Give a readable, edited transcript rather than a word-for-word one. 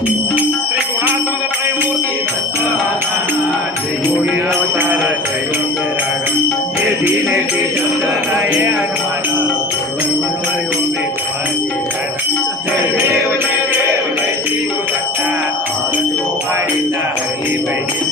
त्रिगुणात्मक त्रयमूर्ती त्रिगुणी अवतार त्रैलोक्यराग हे दिने ते शब्द नाही अनुमान जय देव जय देव जय श्री गुरु दत्ता हरी